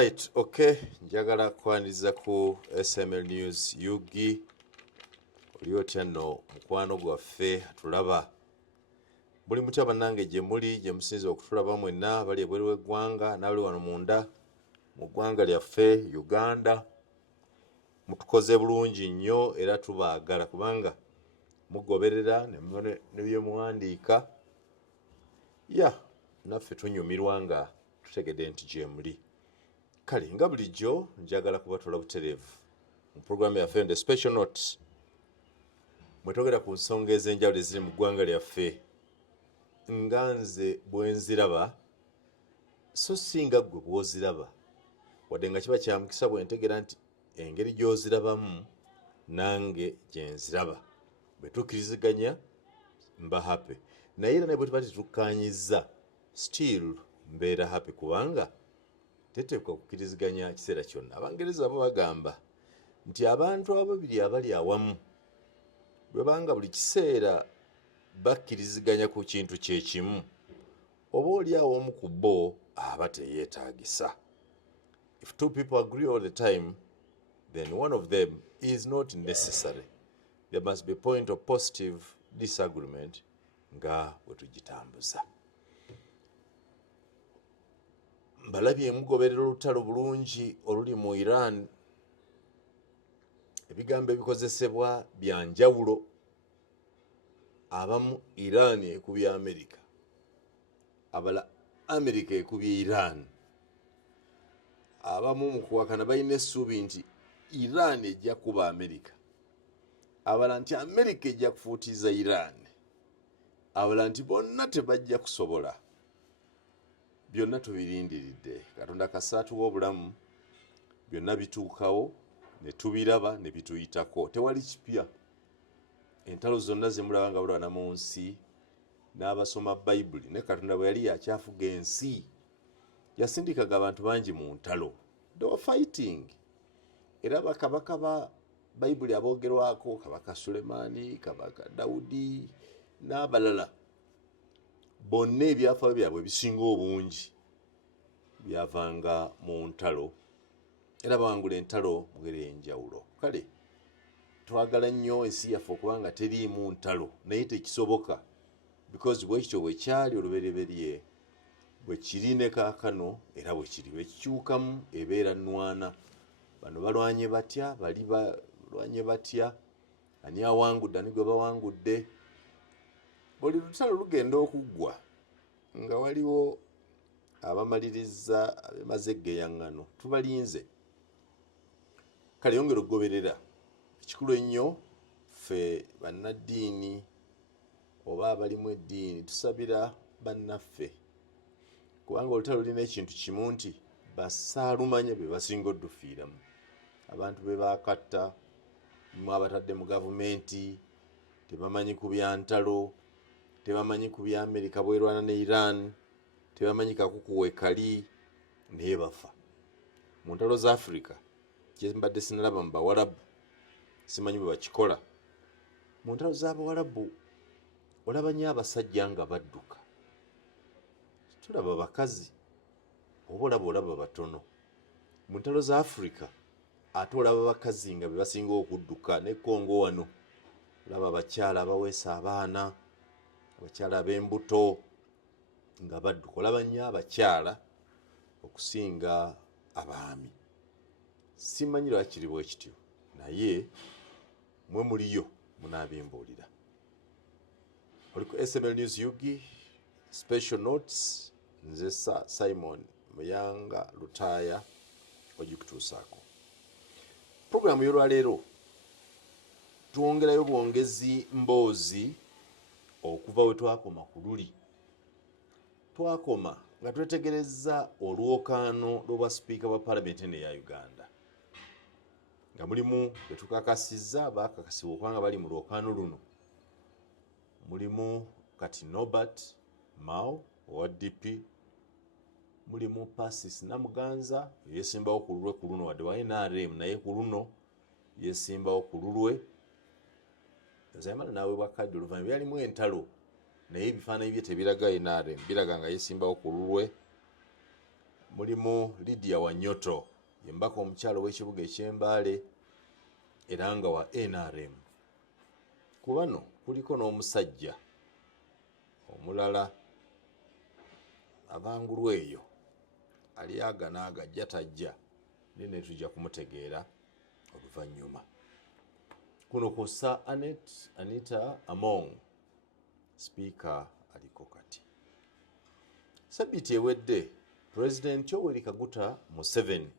Right, okay. Njagala kwaniriza ku SML News Yugi. Oli otya nno mukwano gwaffe atulaba. Buli mutya bannange gye muli gye musinza okutulaba mwenna bali ebweru w'eggwanga n'abali wano munda mu ggwanga lyaffe Uganda. Mutukoze bulungi nnyo era tubaagala kubanga mugoberera ne bye muwandiika. Naffe tunyumirwa nga tutegedde nti gye muli. Kale nga bulijjo njagala kubatula butereevu mu programu yaffe the special notes mwetogera ku nsonga ez'enjawulo eziri mu ggwanga lyaffe nga nze bwe nziraba so singa ggwe bw'oziraba wadde nga kiba kya mukisa bwe ntegera nti engeri gy'ozirabamu nange gye nziraba bwe tukkiriziganya mba happy naye era ne bwe tuba tetukkaanyizza still mbeera happy kubanga teteekwa kukkiriziganya kiseera kyonna. Abangereza bo bagamba nti abantu ababiri abali awamu bwe banga buli kiseera bakkiriziganya ku kintu kye kimu oba oli awo ku bo aba teyeetaagisa. If two people agree all the time, then one of them is not necessary. There must be a point of positive disagreement nga bwe tugitambuza. Mbalabye mugoberera olutalo bulungi oluli mu Iran. Ebigambo ebikozesebwa bya njawulo. Abamu Iran ekubya Amerika, abala Amerika ekubya Iran. Abamu mu kuwakana balina essuubi nti Iran ejja kuba Amerika, abala nti Amerika ejja kufuutiza Iran, abala nti bonna tebajja kusobola. Byonna tubirindiridde. Katonda kasaatu w'obulamu byonna bituukawo ne tubiraba ne bituyitako. Tewali kipya. Entalo zonna ze mulaba nga bulwana mu nsi n'abasoma Bayibuli ne Katonda bwe yali yakyafuga ensi yasindikaga abantu bangi mu ntalo. They were fighting. Era bakabaka ba Bayibuli aboogerwako kabaka Sulemaani, kabaka Dawudi n'abalala bonna ebyafaayo byabwe bisinga obungi byavanga mu ntalo era bawangula entalo mu ngeri ey'enjawulo. Kale twagala nnyo ensi yaffe okubanga teriimu ntalo naye tekisoboka because bwekityo bwe kyali olubereberye bwe kiri ne kaakano era bwe kiri bwe kikyukamu ebeera nnwana. Bano balwanye batya, bali balwanye batya, ani awangudde ani gwe bawangudde. Buli lutalo lugenda okuggwa nga waliwo abamaliriza abemaze egeyaŋŋano tubalinze. Kale yongera okugoberera ekikulu ennyo ffe bannaddiini oba abalimu eddiini tusabira bannaffe kubanga olutalo lulina ekintu kimu nti basaalumanya be basinga oddufiiramu. Abantu be baakatta mu abatadde mu gavumenti tebamanyi ku bya ntalo, tebamanyi ku bya Amerika bwerwana ne Iran, tebamanyi kakukuwe kali naye bafa. Mu ntalo za Africa kye mbadde sinalaba mu Bawarabu simanyi bwe bakikola. Mu ntalo z'Abawarabu olaba nnyo abasajja nga badduka, tulaba bakazi oba olaba batono. Mu ntalo za Africa ate olaba bakazi nga be basinga okudduka ne Kongo wano olaba abakyala abaweesa abaana, abakyala ab'embuto nga badduka. Olaba nnyo abakyala okusinga abaami. Simanyi lwaki kiri bwe kityo naye mwe muliyo munaabimbuulira. Oli ku SML News Yugi special notes nze Simon Muyanga Lutaaya ogikutuusaako. Programu y'olwaleero twongerayo bwongezi mboozi okuva we twakoma ku luli. Twakoma nga twetegereza olwokaano lw'obwa sipiika bwa Paalamenti eno eya Uganda nga mulimu be tukakasizza baakakasibwa okubanga bali mu lwokaano luno. Mulimu kati Norbert Mao owa DP, mulimu Pasis Namuganza yeesimbawo ku lulwe ku luno wadde wa NRM naye ku luno yeesimbawo ku lulwe. Nzayimana n'aweebwa kaddi oluvannyuma byalimu entalo naye ebifaananyi bye tebiraga NRM biraga nga yeesimbawo ku lulwe. mulimu Lydia Wanyoto yembaka omukyalo w'ekibuga eky'Embaale era nga wa NRM. Ku bano kuliko n'omusajja omulala abangulu eyo ali aganaaga ajja tajja ne tujja kumutegeera oluvannyuma. Kuno kussa Anita Among Speaker aliko kati. Sabbiiti ewedde President Yoweri Kaguta Museveni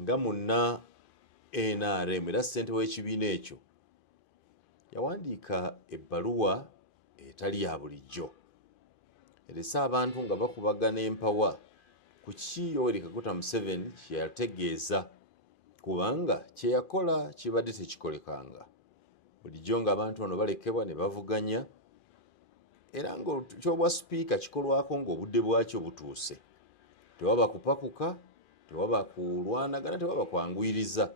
nga munna NRM era ssente w'ekibiina ekyo yawandiika ebbaluwa etali ya bulijjo eresa abantu nga bakubagana empawa ku kiki Yoweri Kaguta Museveni kye yategeeza kubanga kye yakola kibadde tekikolekanga. Bulijjo ng'abantu bano balekebwa ne bavuganya era ng'ekyobwa sipiika kikolwako ng'obudde bwakyo butuuse. Tewaba kupakuka, tewaba kulwanagana, tewaba kwanguyiriza.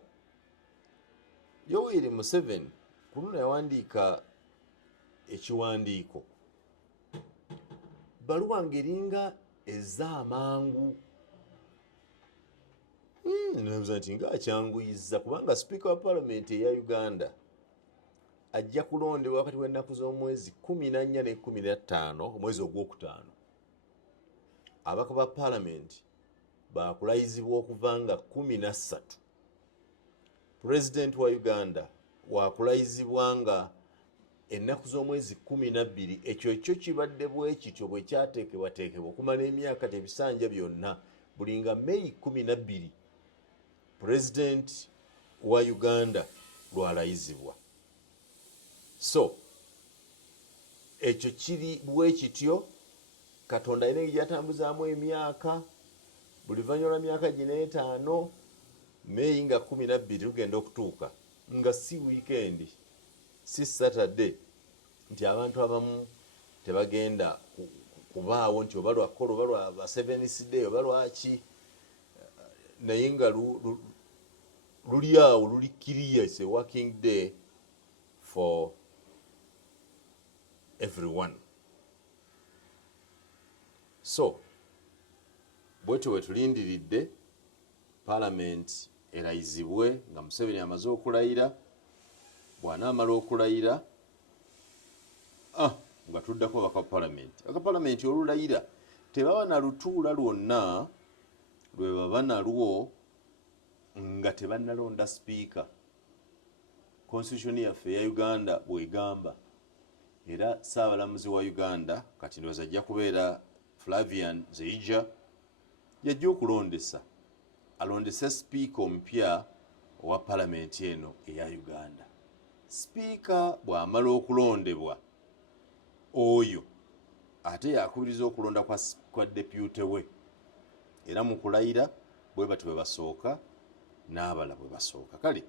Yoweri Museveni ku luno yawandiika ekiwandiiko bbaluwa ng'eringa ez'amangu. Nabuuza nti ng'akyanguyiza kubanga sipiika wa Paalamenti eya Uganda ajja kulondebwa wakati w'ennaku z'omwezi 14 ne 15 omwezi ogwokutaano. Ababaka ba Paalamenti baakulayizibwa okuva nga 13. Pulezidenti wa Uganda waakulayizibwa nga ennaku z'omwezi 12. Ekyo ekyo kibadde bwe kityo bwe kyateekebwateekebwa okumala emyaka tebisanja byonna. Buli nga May 12 Pulezidenti wa Uganda lwalayizibwa. So ekyo kiri bwe kityo. Katonda alina egyatambuzaamu emyaka. Buli luvannyuma lwa myaka gino 5 May nga 12 lugenda okutuuka nga si weekend si Saturday nti abantu abamu tebagenda kubaawo nti oba lwakolo oba lwa ba Seventh Day oba lwaki naye nga luli awo luli clear. It's a working day for everyone. So bwetyo wetulindiridde Parliament erayizibwe nga Museveni amaze okulayira. Bw'anaamala okulayira nga tuddako abaka Parliament olulayira tebaba na lutuula lwonna lwe baba nalwo nga tebannalonda sipiika. Constitution yaffe ya Uganda bw'egamba era Ssaabalamuzi wa Uganda kati ndowooza ajja kubeera Flavian Zeija yajja okulondesa alondese sipiika omupya owa Paalamenti eno eya Uganda. Sipiika bw'amala okulondebwa oyo ate yakubiriza okulonda kwa depute we era mu kulayira bwe batyo bwe basooka n'abala bwe basooka. Kale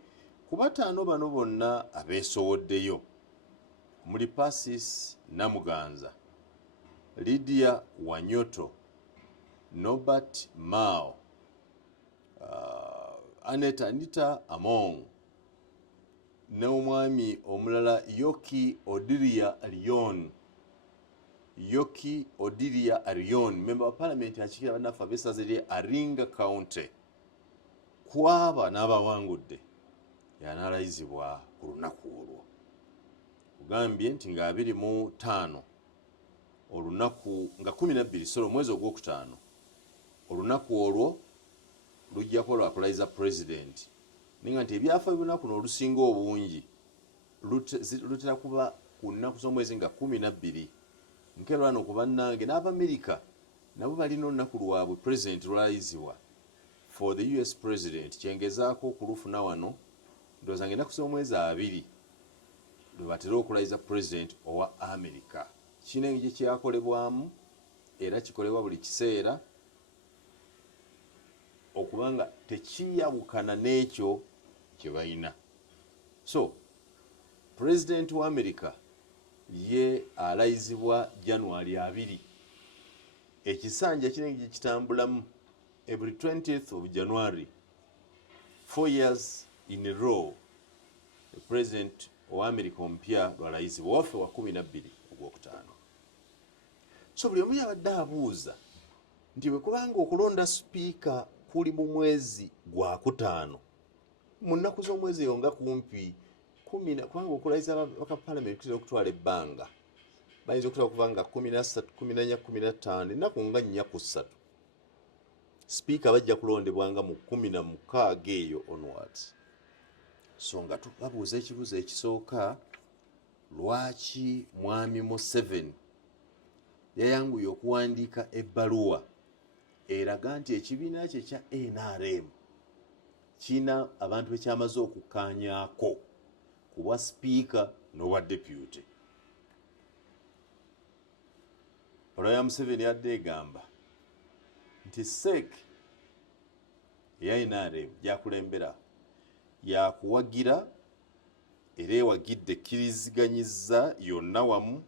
ku bataano bano bonna abeesowoddeyo muli Pacis Namuganza, Lydia Wanyoto, Norbert Mao, Anita Among n'omwami omulala Yoki Odilia Arion, member wa Parliament akiikira bannaffe ab'essaza erye Aringa County. Kwaba n'abawangudde yanaalayizibwa ku lunaku olwo. Kugambye nti nga 25 olunaku nga 12 omwezi ogwokutaano olunaku olwo lujja kuba lwakulayiza President. Ninga nti ebyafa by'olunaku n'olusinga obungi lutera kuba ku nnaku z'omwezi nga 12. Nkerwano ku bannange n'Abamerika nabo balina olunaku lwabwe President lwalayizibwa for the US President. Kyengezaako okulufuna wano ndowooza nga ennaku z'omwezi 2 lwe batera okulayiza President owa Amerika. Kino engeri gye kyakolebwamu era kikolebwa buli kiseera okubanga tekiyawukana n'ekyo kye balina. So President wa Amerika ye alayizibwa January 2. Ekisanja kino engeri gye kitambulamu every 20th of January 4 years in a row the President wa Amerika omupya lwalayizibwa waffe wa 12 ogwokutaano. So buli omu yabadde abuuza nti bwe kubanga okulonda sipiika kuli mu mwezi gwa kutaano mu nnaku z'omwezi eyo nga kumpi 10 kubanga okulayiza bakapalamenti kutera okutwala ebbanga bayinza okutwala okuva nga 13 14 15 ennaku nga 4 ku 3 sipiika bajja kulondebwanga mu 16 eyo onwards. So nga tubabuuza ekibuuzo ekisooka, lwaki mwami Museveni yayanguye okuwandiika ebbaluwa eraga nti ekibiina kye kya NRM kina abantu bekyamaze okukkaanyaako ku bwa sipiika n'obwa deputy. Olwaya Museveni yadde egamba nti SEC eya NRM gyakulembera yakuwagira era ewagidde ekkiriziganyiza yonna wamu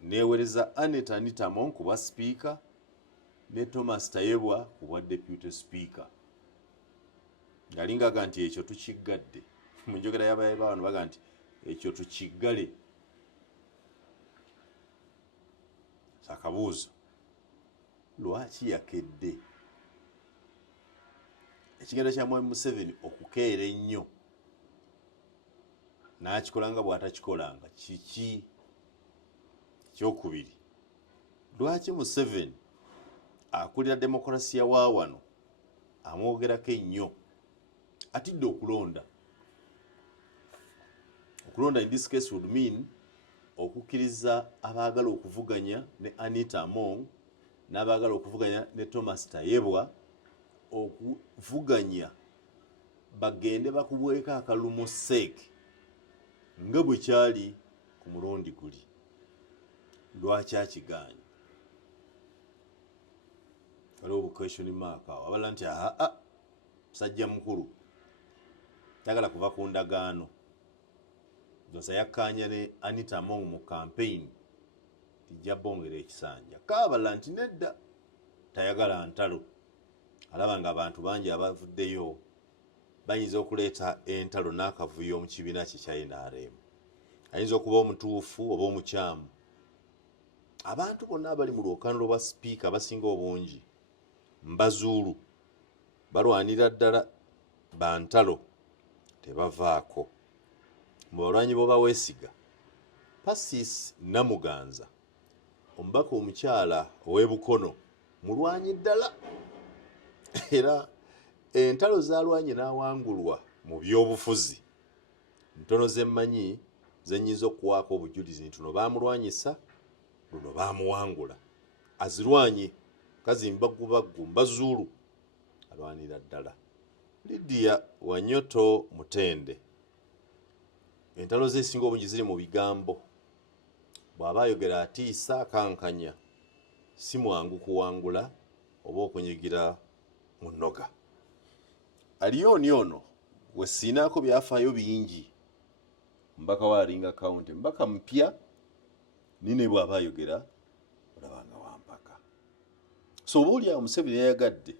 neewereza Anita Among ku bwa sipiika ne Thomas Tayebwa ku bwa deputy speaker. Ngalingaga nti ekyo tukiggadde mu njogera y'abaye bano baga nti ekyo tukiggale. Sakabuuzo, lwaki yakedde? Ekigenda kya mwami Museveni okukeera ennyo n'akikola nga bw'atakikolanga kiki? Ekyokubiri, lwaki Museveni akulira demokolasiya wa wano amwogerako ennyo atidde okulonda? Okulonda in this case would mean okukkiriza abaagala okuvuganya ne Anita Among n'abaagala okuvuganya ne Thomas Tayebwa okuvuganya bagende bakubweko akalumu SEC nga bwe kyali ku mulundi guli. Lwaki akigaanye? Waliwo obukweshoni maaka awo abala nti musajja mukulu tayagala kuva ku ndagaano. Ndoza yakkaanya ne Anita Among mu campaign tijja bongera ekisanja. Kaabala nti nedda tayagala ntalo. Alaba nga abantu bangi abavuddeyo bayinza okuleeta entalo n'akavuyo mu kibiina kye kya NRM. Ayinza okuba omutuufu oba omukyamu. Abantu bonna abali mu lwokaano lwa sipiika abasinga obungi mbazuulu balwanira ddala bantalo tebavaako. Mu balwanyi b'oba weesiga, Pacis Namuganza omubaka omukyala ow'ebukono mulwanyi ddala era entalo z'alwanye n'awangulwa mu by'obufuzi ntono z'emmanyi zenyiza okuwaako obujulizi nti luno baamulwanyisa luno baamuwangula. Azirwanye kazimbagubaggu mbazuulu alwanira ddala. Lydia Wanyoto Mutende, entalo z'esinga obungi ziri mu bigambo. Bw'aba ayogera atiisa akankanya, si mwangu kuwangula oba okunyigira mu nnoga. Aliyoni ono we siinaako byafaayo bingi, mbaka wa Aringa County, mbaka mpya nine bw'aba ayogera olabanga wampaka. So obuuli awo Museveni yayagadde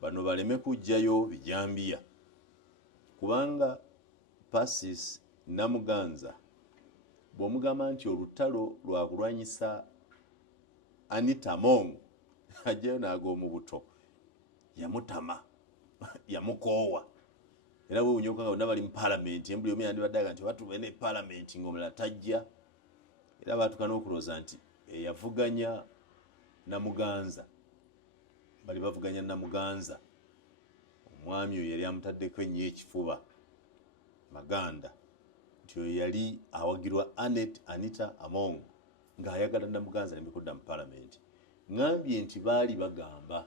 bano baleme kujjayo bijambiya, kubanga Pacis Namuganza bw'omugamba nti olutalo lwakulwanyisa Anita Among ajjayo n'ag'omu buto yamutama yamukoowa. Era bwe bunyoka nga bonna bali mu paalamenti, embuli omu yandibaddaga nti batube ne paalamenti ng'omulala tajja. Era baatuka n'okulowooza nti eyavuganya Namuganza bali bavuganya Namuganza, omwami oyo yali amutaddeko ennyo ekifuba Maganda, nti oyo yali awagirwa Anita Among ng'ayagala Namuganza aleme kudda mu paalamenti. Ngambye nti baali bagamba,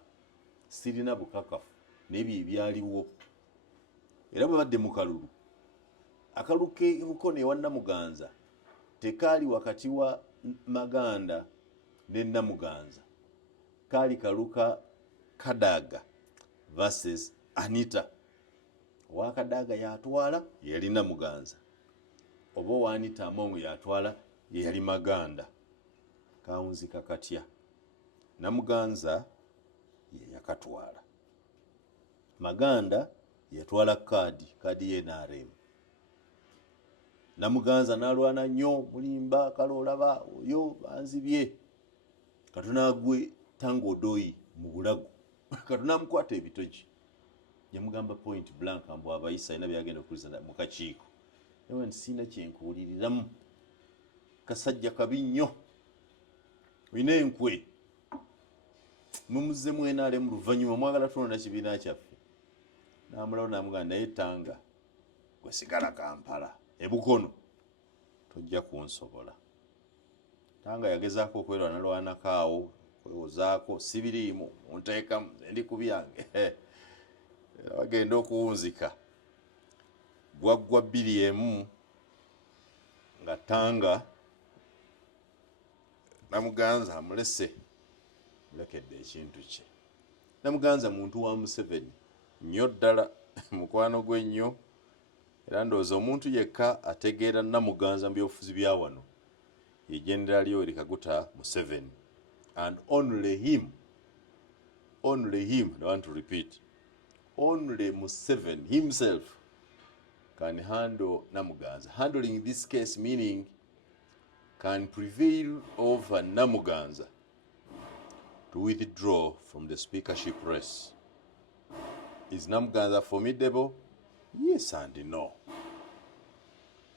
sirina bukakafu n'ebyo ebyaliwo. Era bwe badde mu kalulu, akalulu k'ebukono ewa Namuganza tekaali wakati wa Maganda ne Namuganza, kaali kaluka Kadaga versus Anita. Owa Kadaga yatwala yali Namuganza, oba owa Anita Among yatwala yali Maganda. Kawunzika katya. Namuganza ye yakatwala, Maganda yatwala kaadi y'NRM. Namuganza n'alwana nnyo, mulimba kale olaba oyo banzibye, Katuna gwe Tango Doi mu bulago katunamukwata ebitogi yamugamba point blank mbu abayisa alina byagenda okuliza mu kakiiko nawe nsiina kyenkuwuliriramu kasajja kabi nnyo olina enkwe mumuze mwenaale mu luvannyuma mwagala tulonda kibiina kyaffe n'amulawo namugamba naye Tanga gwe sigala Kampala ebukono tojja kunsobola. Tanga yagezaako okwerwanalwanako awo kwewozaako sibiriimu munteekamu ndi ku byange bagenda okuwunzika gwaggwa 2-1 nga Tanga namuganza amulese mulekedde ekintu kye. Namuganza muntu wa Museveni nnyo ddala mukwano gwe nnyo era ndowooza omuntu yekka ategeera namuganza mu byobufuzi bya wano ye General Yoweri Kaguta Museveni, and only him, I want to repeat, only Museveni himself can handle Namuganza. Handling this case meaning can prevail over Namuganza to withdraw from the speakership race. Is Namuganza formidable? Yes and no.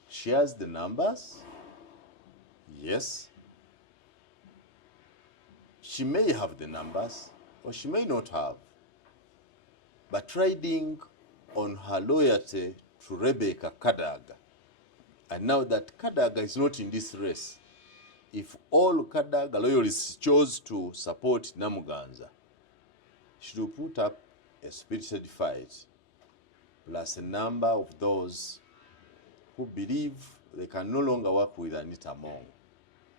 She has the numbers. Yes. She may have the numbers or she may not have. But riding on her loyalty to Rebecca Kadaga, and now that Kadaga is not in this race, if all Kadaga loyalists chose to support Namuganza, she will put up a spirited fight, plus a number of those who believe they can no longer work with Anita Among.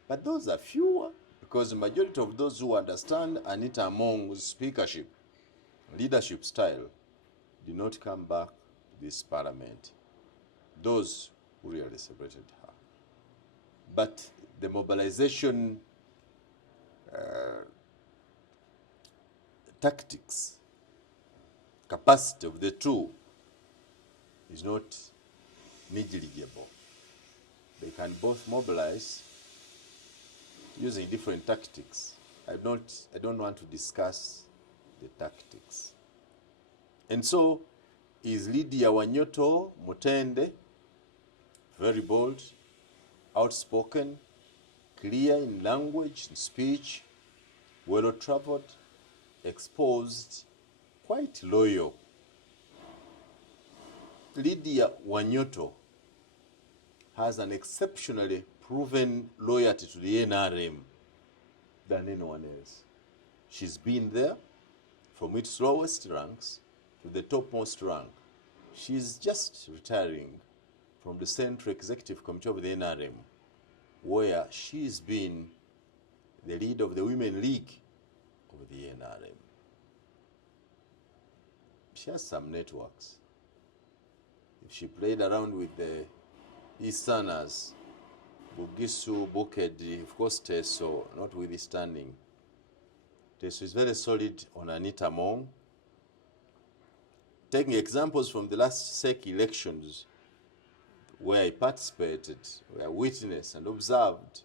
But those are fewer, because the majority of those who understand Anita Among's speakership, leadership style, did not come back to this parliament. Those who really separated her. But the mobilization tactics, capacity of the two is not negligible. They can both mobilize using different tactics. I don't want to discuss the tactics. And so is Lydia Wanyoto Mutende, very bold, outspoken, clear in language, in speech, well-traveled, exposed, quite loyal. Lydia Wanyoto has an exceptionally proven loyalty to the NRM than anyone else. She's been there from its lowest ranks to the topmost rank. She's just retiring from the Central Executive Committee of the NRM, where she's been the lead of the Women League of the NRM. She has some networks. If she played around with the Easterners, Bugisu, Bukedi, of course Teso, notwithstanding, Teso is very solid on Anita Among. Taking examples from the last SEC elections, where I participated, where I witnessed and observed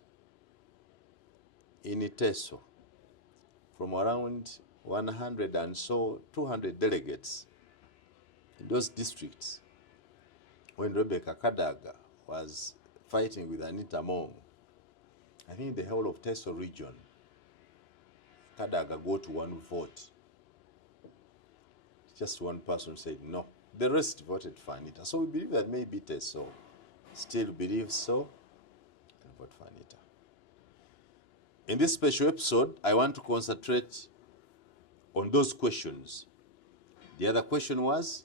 in Teso, from around 100 and so 200 delegates in those districts, when Rebecca Kadaga was fighting with Anita Among, I think the whole of Teso region, Kadaga got 1 vote. Just one person said no. The rest voted for Anita. So we believe that maybe Teso still believes so and vote for Anita. In this special episode, I want to concentrate on those questions. The other question was,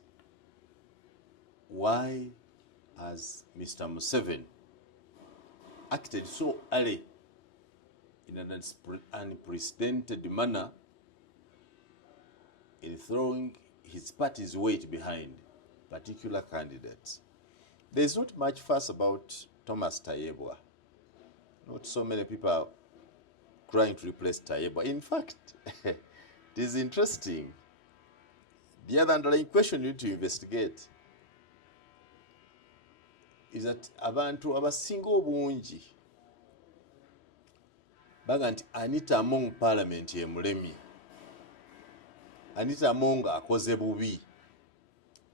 why has Mr. Museveni acted so early in an unprecedented manner in throwing his party's weight behind particular candidates? There is not much fuss about Thomas Tayebwa. Not so many people are trying to replace Tayebwa. In fact, it is interesting. The other underlying question you need to investigate is that abantu abasinga obungi baga nti Anita Among parliament emulemye. Anita Among akoze bubi.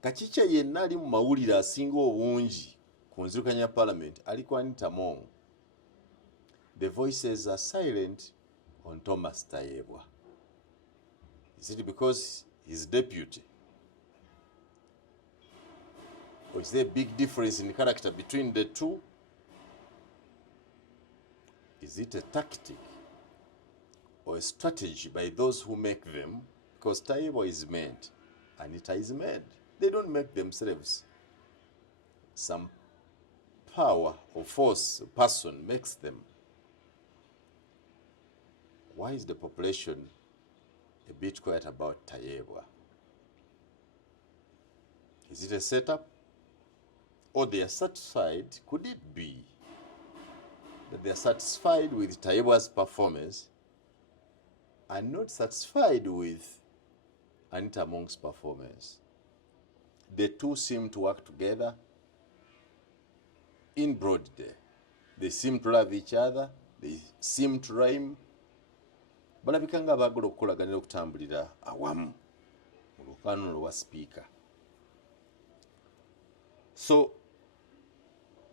Kachicha yenna ali mu mawulire asinga obungi ku nzirukanya ya Parliament aliko Anita Among. The voices are silent on Thomas Tayebwa. Is it because he's deputy? Or is there a big difference in character between the two? Is it a tactic or a strategy by those who make them? Because Tayebwa is made, Anita is made. They don't make themselves. Some power or force, person makes them. Why is the population a bit quiet about Tayebwa? Is it a setup? Or they are satisfied? Could it be that they are satisfied with Tayebwa's performance and not satisfied with Anita Among's performance? The two seem to work together in broad day. They seem to love each other. They seem to rhyme. Balabika nga abaagala okukolaganira okutambulira awamu mu lukaano lwa speaker. So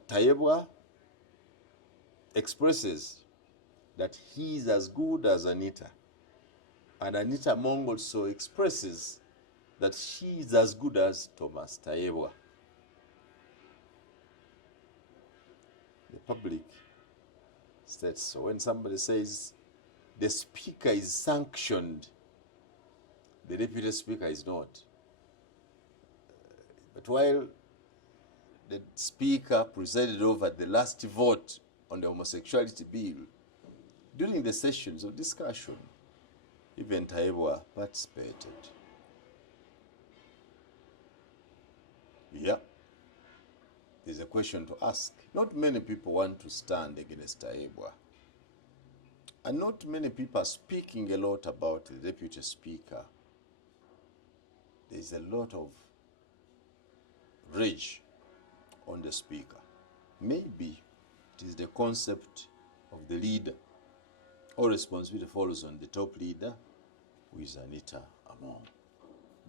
Tayebwa expresses that he is as good as Anita, and Anita Among also expresses that she is as good as Thomas Tayebwa. The public states so. When somebody says the speaker is sanctioned, the deputy speaker is not. But while the speaker presided over the last vote on the homosexuality bill, during the sessions of discussion, even Tayebwa participated. Yeah, there's a question to ask. Not many people want to stand against Tayebwa. And not many people are speaking a lot about the deputy speaker. There's a lot of rage on the speaker. Maybe it is the concept of the leader. All responsibility falls on the top leader, who is Anita Among.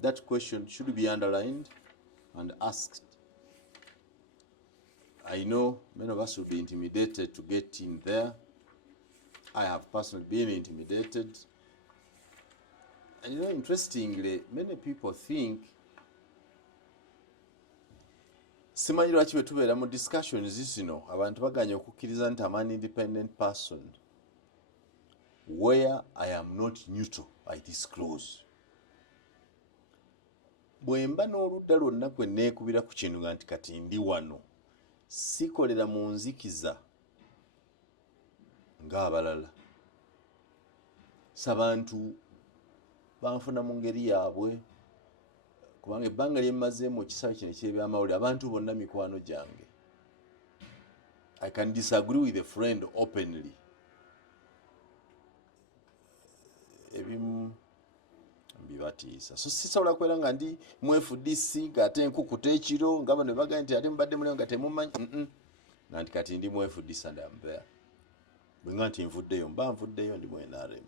That question should be underlined and asked. I know many of us will be intimidated to get in there. I have personally been intimidated. And you know, interestingly, many people think simanyi lwaki bwe tubeera mu discussions zino abantu baganya okukkiriza nti I'm an independent person. Where I am not neutral, I disclose. Bwe mba n'oludda lwonna kwe neekubira ku kintu nga nti kati ndi wano, sikolera mu nzikiza ng'abalala. Sabantu banfuna mu ngeri yaabwe, kubanga ebbanga lye mmaze mu kisaawe kino eky'ebyamawulire abantu bonna mikwano gyange. I can disagree with a friend openly. Ebimu mbibatiisa. So sisobola kwera nga ndi mwefudisi ng'ate enkukuta ekiro nga bano bagamba nti ate mubadde mulio nga temumanyi. Nga nti kati ndi mwefudisa and I'm there. Bwe nga nti nvuddeyo mba nvuddeyo ndi mu NRM.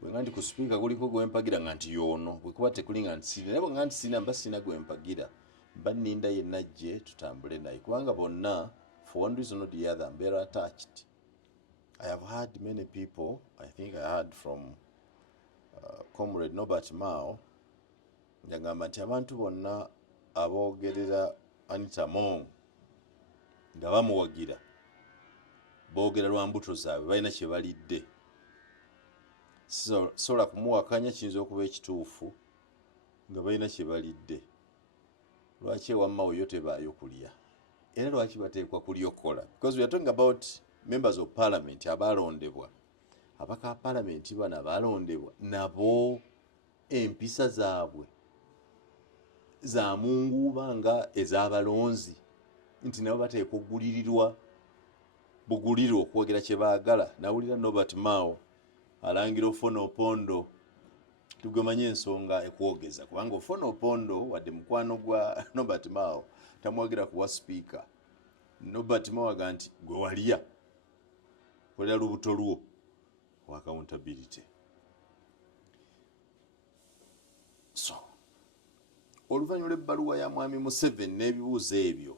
Bwe nga nti ku speaker kuliko gwe mpagira nga nti y'ono, bwe kuba tekuli nga nti sina. Naye bwe nga nti sina mba sina gwe mpagira. Mba nninda yenna ajje tutambule naye. Kubanga bonna, for one reason or the other, mbeera attached. I have heard many people, I think I heard from Comrade Norbert Mao, yagamba nti abantu bonna aboogerera Anita Among nga bamuwagira, boogera lwa mbuto zaabwe, balina kye balidde. Sisobola kumuwakanya, kiyinza okuba ekituufu nga balina kye balidde. Lwaki ewammawo yo tebaayo kulya? Era lwaki bateekwa kulyokola? Because we are talking about members of parliament abalondebwa. Abaka parliament bana balondebwa nabo empisa zaabwe za mungu nga ez'abalonzi, nti nabo bateekwa okugulirirwa buguliro okwogera kye baagala. Nawulira Norbert Mao alangira ofuna opondo, tugumanye ensonga ekwogeza, kubanga ofuna opondo wadde mukwano gwa Norbert Mao tamwagira kuwa speaker. Norbert Mao aga nti gwe walya kolera lubuto lwo wa accountability. oluvannyuma lw'ebbaluwa ya mwami Museveni n'ebibuuzo ebyo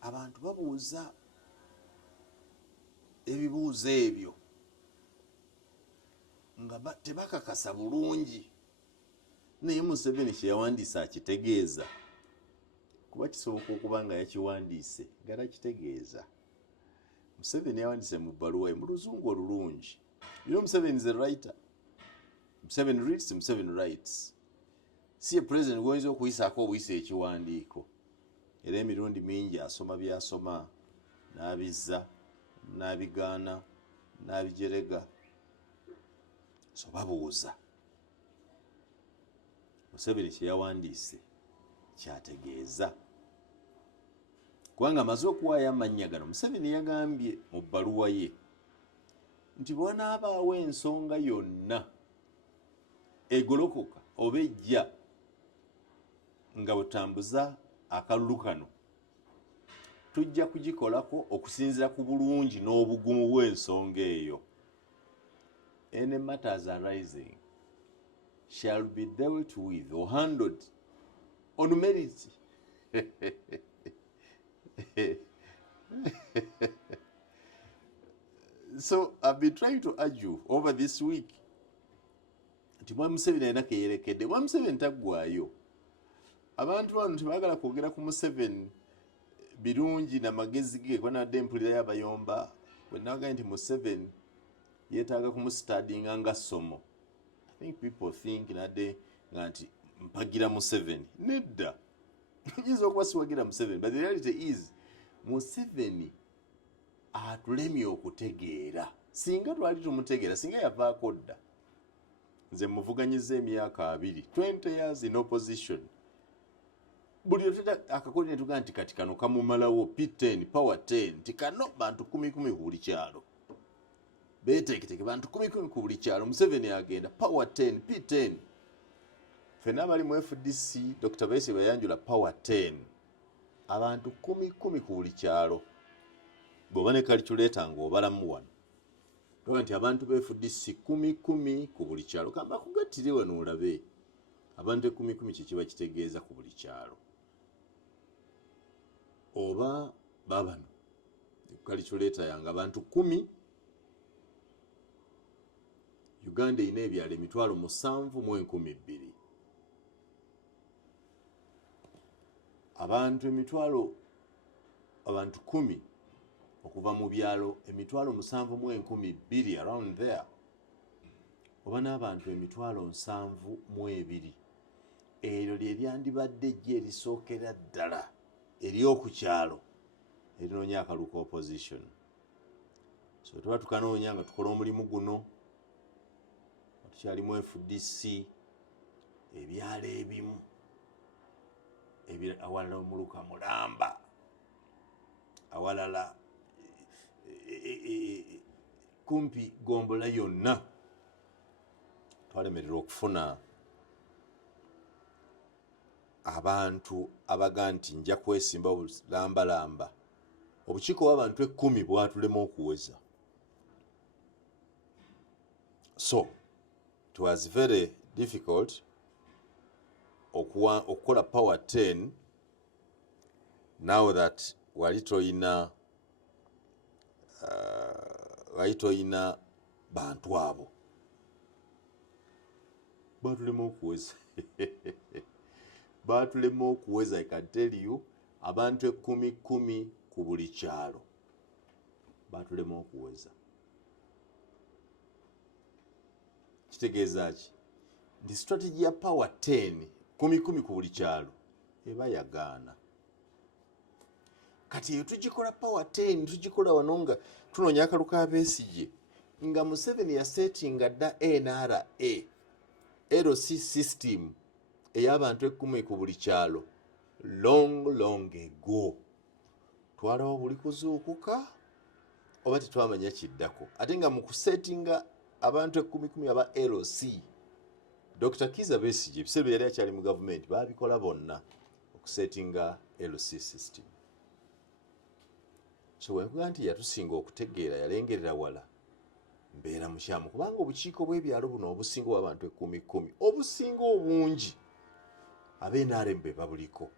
abantu babuuza ebibuuzo ebyo nga tebakakasa bulungi naye Museveni kye yawandiisa akitegeeza kuba kisoboka okuba nga yakiwandiise nga takitegeeza. Museveni yawandiise mu bbaluwa ye mu luzungu olulungi. Museveni is a writer. Museveni reads, Museveni writes. Si ye president gwoyinza okuyisaako obuyisa ekiwandiiko era emirundi mingi asoma byasoma n'abizza n'abigaana n'abijerega. So babuuza Museveni kye yawandiise kyategeeza kubanga amaze okuwaayo amannya gano. Museveni yagambye mu bbaluwa ye nti bw'anaabaawo ensonga yonna egolokoka oba ejja nga butambuza akalulu kano tujja kugikolako okusinziira ku bulungi n'obugumu bw'ensonga eyo. Any matters arising shall be dealt with or handled on merit. So I've been trying to argue over this week nti Mwami Museveni alina keyerekedde. Mwami Museveni taggwaayo. Abantu bano tebaagala kwogera ku Museveni birungi na magezi ge kuba nadde mpulirayo abayomba bwe nagambye nti Museveni yeetaaga kumusitadinga nga ssomo. I think people think nadde nga nti mpagira Museveni. Nedda. Oyinza okuba siwagira Museveni, but the reality is Museveni atulemye okutegeera. Singa twali tumutegeera, singa yavaako dda. Nze muvuganyiza emyaka 2, 20 years in opposition. Buli oteta akakolera ne tugaa nti kati kano kamumalawo P10 power 10 nti kano bantu 10 ku buli kyalo. Beeteeketeke bantu 10 ku buli kyalo. Museveni agenda power 10 P10. Fena abali mu FDC Dr. Baise bayanjula power 10. Abantu 10 ku buli kyalo. Bw'oba ne calculator ng'obalamu wano. Toba nti abantu be FDC 10 ku buli kyalo. Kamba kugattire wano olabe. Abantu 10 kye kiba kitegeeza ku buli kyalo. Oba babano calculator yange abantu 10 Uganda ina ebyalo 7,200. Abantu abantu 10 okuva mu byalo 7,200 around there. Oba n'abantu 7,200 eryo lye lyandibadde ejje erisookera ddala ery'oku kyalo erinoonya akalulu ka opposition. So tuba tukanoonya nga tukola omulimu guno tukyalimu FDC ebyalo ebimu awalala omuluka mulamba awalala kumpi gombola yonna twalemererwa okufuna abantu abaga nti nja kwesimba obulambalamba. Obukiiko bw'abantu 10 bwatulema okuweza. So it was very difficult okukola power 10 now that wali toyina bantu abo batulema okuweza. Batulema okuweza. I can tell you abantu 10 ku buli kyalo batulema okuweza. Kitegeeza ki nti strategy ya power 10 10 ku buli kyalo eba yagaana. Kati eyo tugikola power 10 tugikola wano nga tunoonya akalu ka Besigye nga Museveni yasetinga dda NRA LC system ey'abantu 10 ku buli kyalo long ago. Twalawo buli kuzuukuka oba tetwamanya kiddako. Ate nga mu kusetinga abantu 10 aba LC Dr. Kiza Besigye ebiseera yali akyali mu gavumenti baabikola bonna okusetinga LC system. So wenkuga nti yatusinga okutegeera yalengerera wala mbeera mukyamu kubanga obukiiko bw'ebyalo buno obusinga bw'abantu 10,000 obusinga obungi ab'NRM be babuliko.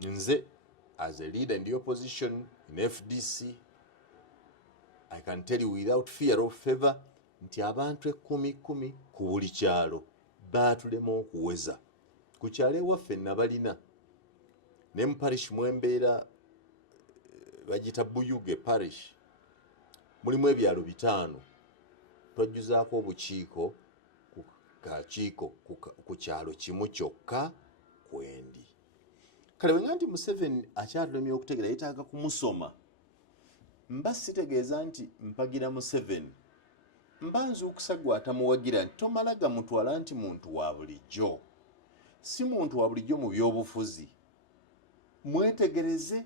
Nze as a leader in the opposition in FDC, I can tell you without fear of favor nti abantu 10,000 ku buli kyalo baatulema okuweza. Ku kyalo ewaffe nabalina ne mu parish mwembeera bagita Buyuge parish mulimu ebyalo 5 twajjuzaako obukiiko kakiiko ku kyalo kimu kyokka kwendi. Kale bwe nti Museveni akyatulemye okutegeera yeetaaga kumusoma, mba sitegeeza nti mpagira Museveni, mba nzuukusa gwe atamuwagira nti tomala gamutwala nti muntu wa bulijjo. Si muntu wa bulijjo mu by'obufuzi. Mwetegereze,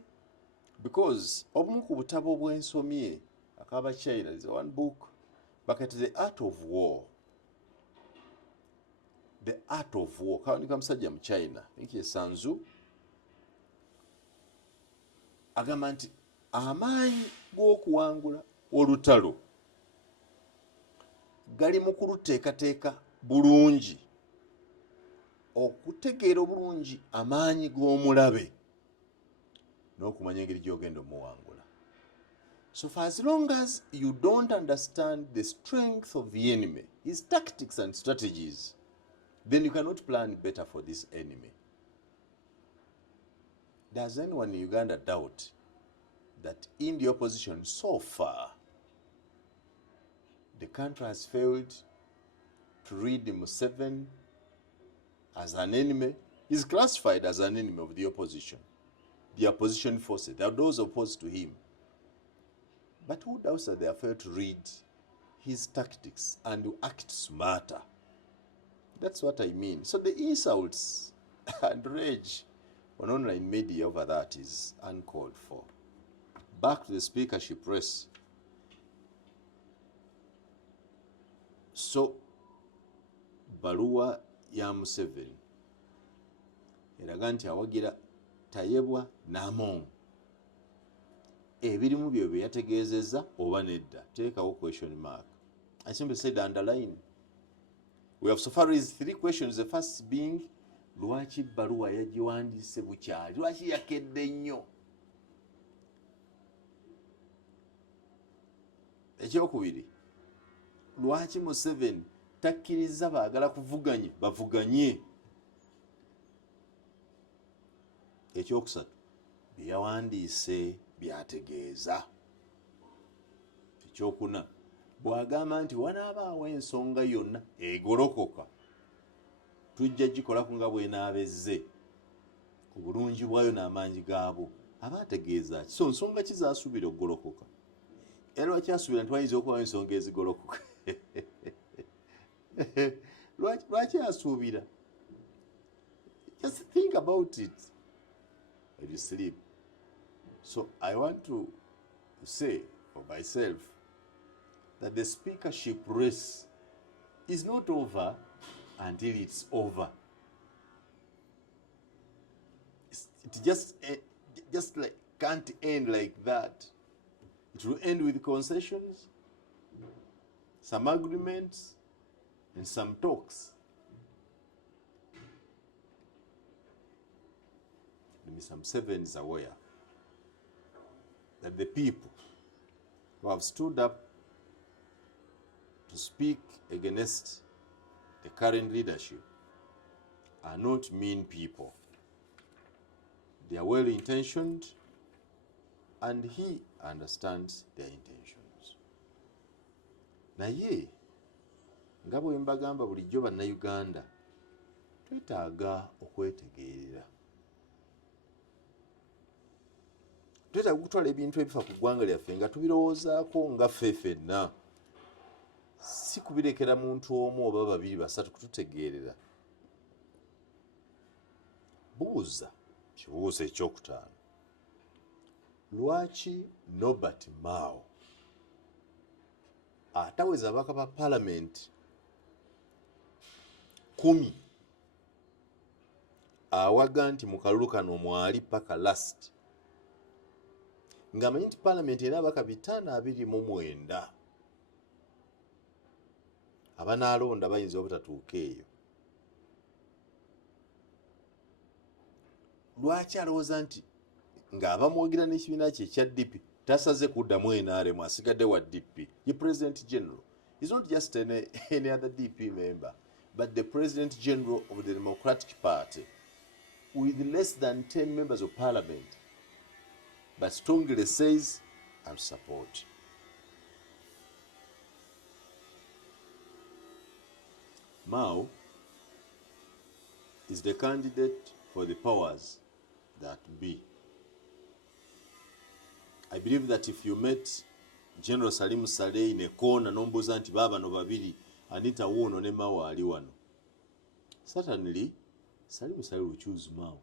because obumu ku butabo bw'ensomye akaba China, there's one book bakati The Art of War. The Art of War. Kawandika musajja mu China, Nki Sanzu, agamba nti amaanyi g'okuwangula olutalo gali mu kuluteekateeka bulungi, okutegeera obulungi amaanyi g'omulabe n'okumanya engeri gy'ogenda omuwangula. So for as long as you don't understand the strength of the enemy, his tactics and strategies, then you cannot plan better for this enemy. Does anyone in Uganda doubt that in the opposition so far, the country has failed to read Museveni as an enemy? He's classified as an enemy of the opposition. The opposition forces, they are those opposed to him. But who doubts that they have failed to read his tactics and to act smarter? That's what I mean. So the insults and rage on online media over that is uncalled for. Back to the speakership race. So, baluwa ya Museveni eraga nti awagira Tayebwa n'Among. Ebirimu byo bye yategeezezza oba nedda. Teekawo question mark. I simply said underline. We have so far raised 3 questions. The first being, lwaki baluwa yagiwandiise bukyali? Lwaki yakedde nnyo? Ekyokubiri, lwaki Museveni takkiriza baagala kuvuganye bavuganye? Ekyokusatu, bye yawandiise byategeeza. Ekyokuna, bw'agamba nti wanaabaawo ensonga yonna egolokoka tujja gikola nga bw'enaabezze ku bulungi bwayo n'amaanyi gaabo. Aba ategeeza ki? So nsonga ki zaasuubira okugolokoka? Era lwaki asuubira nti wayinza okubawo ensonga ezigolokoka? Lwaki asuubira? Just think about it when you sleep. So I want to say for myself that the speakership race is not over until it's over. It just like can't end like that. It will end with concessions, some agreements, and some talks. Mr. Museveni is aware that the people who have stood up to speak against the current leadership are not mean people. They are well-intentioned, and he understands their intentions. Naye nga bwe mbagamba bulijjo bannayuganda twetaaga okwetegeerera. Twetaaga okutwala ebintu ebifa ku ggwanga lyaffe nga tubirowoozaako nga ffe ffenna, si kubirekera muntu omu oba babiri basatu kututegeerera. Buuza kibuuzo ekyokutaano. Lwaki Norbert Mao ataweza ababaka ba Parliament 10 awaga nti mu kalulu kano mwali paka last, ng'amanyi nti Parliament era ababaka 529 abanaalonda bayinza obutatuuka eyo. Lwaki alowooza nti ng'abamwagira n'ekibiina kye ekya DP tasaze kuddamu NRM asigadde wa DP? Ye President General is not just any other DP member, but the President General of the Democratic Party with less than 10 members of parliament, but strongly says, I'm support. Mao is the candidate for the powers that be. I believe that if you met General Salim Saleh in a corner n'ombuuza nti baabano babiri Anita Wuno ne Mao ali wano, certainly Salim Saleh will choose Mao,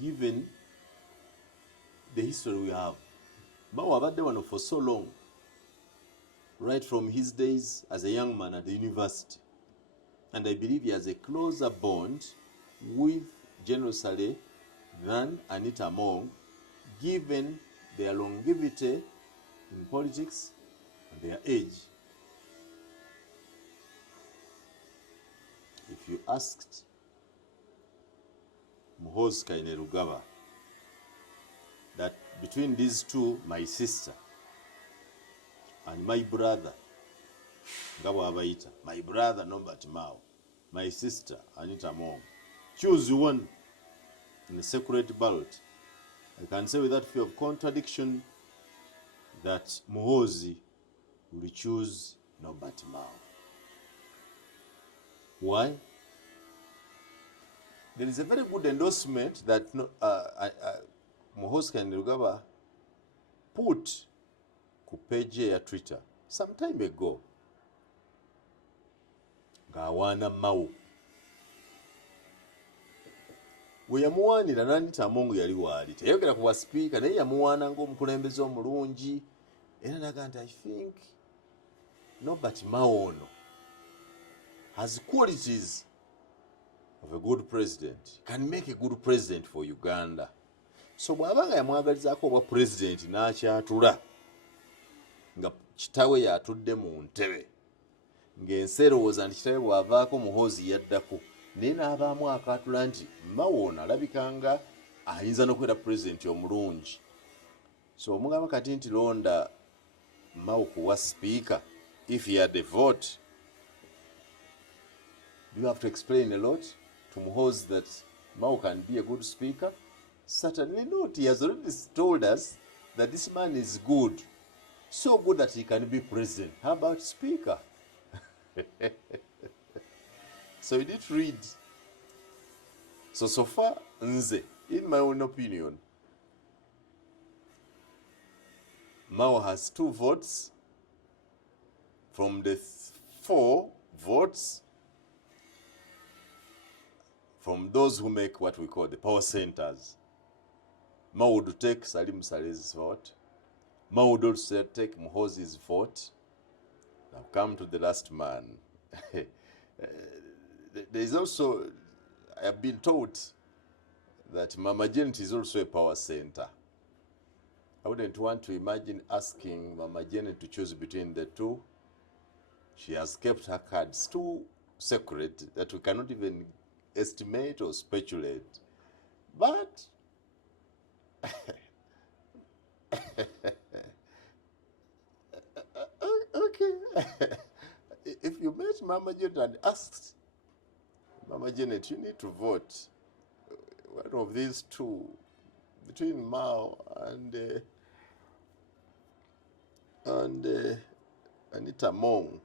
given the history we have. Mao abadde wano for so long, right from his days as a young man at the university, and I believe he has a closer bond with General Saleh than Anita Mong, given their longevity in politics and their age. If you asked Muhoozi Kainerugaba that between these two, my sister and my brother, my brother Norbert Mao, my sister Anita Mong, choose one in a separate ballot, I can say without fear of contradiction that Muhoozi will choose Norbert Mao. Why? There is a very good endorsement that Muhoozi Kainerugaba put ku page ya Twitter some time ago ng'awaana Mao. We yamuwaanira n'Anita Mong yali waali teyogera ku bwa speaker, naye yamuwaana ng'omukulembeze omulungi, era naga nti I think Norbert Mao ono has qualities of a good president, can make a good president for Uganda. So bw'aba nga yamwagalizaako obwa president n'akyatula nga kitawe yatudde mu ntebe ng'ensi erowooza nti kitawe bw'avaako Muhoozi yaddako, naye n'abaamu akaatula nti Mao ono alabikanga ayinza n'okubeera president omulungi. So omugamba kati nti londa Mao kuwa speaker, if he had a vote, do you have to explain a lot to Muhoozi that Mao can be a good speaker? Certainly not. He has already told us that this man is good, so good that he can be president. How about speaker? So you need to read. So far, nze, in my own opinion, Mao has 2 votes from the 4 votes from those who make what we call the power centers. Mao would take Salim Saleh's vote. Mao would also take Muhoozi's vote. Now come to the last man. There is also, I have been told that Mama Janet is also a power center. I wouldn't want to imagine asking Mama Janet to choose between the two. She has kept her cards too secret that we cannot even estimate or speculate. But okay. If you met Mama Janet and asked Mama Janet, you need to vote one of these two between Mao and Anita Mong,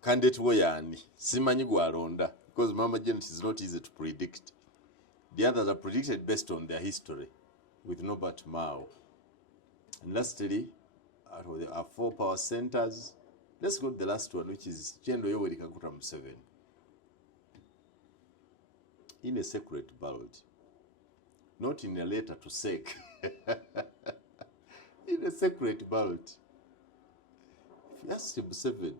candidate woyani simanyi gwalonda, because Mama Janet is not easy to predict. The others are predicted based on their history with Norbert Mao. And lastly, out of our 4 power centers, let's go to the last one, which is General Yoweri Kaguta Museveni. In a secret ballot, not in a letter to SEC, in a secret ballot. If you ask Museveni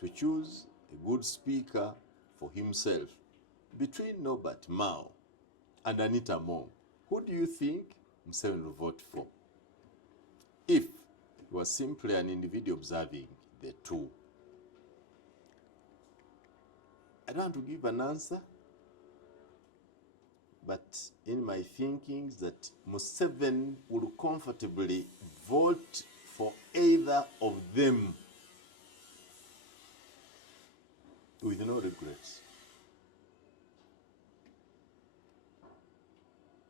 to choose a good speaker for himself between Norbert Mao and Anita Mong, who do you think Museveni will vote for? If He was simply an individual observing the two. I don't want to give an answer, but in my thinking that Museveni would comfortably vote for either of them with no regrets.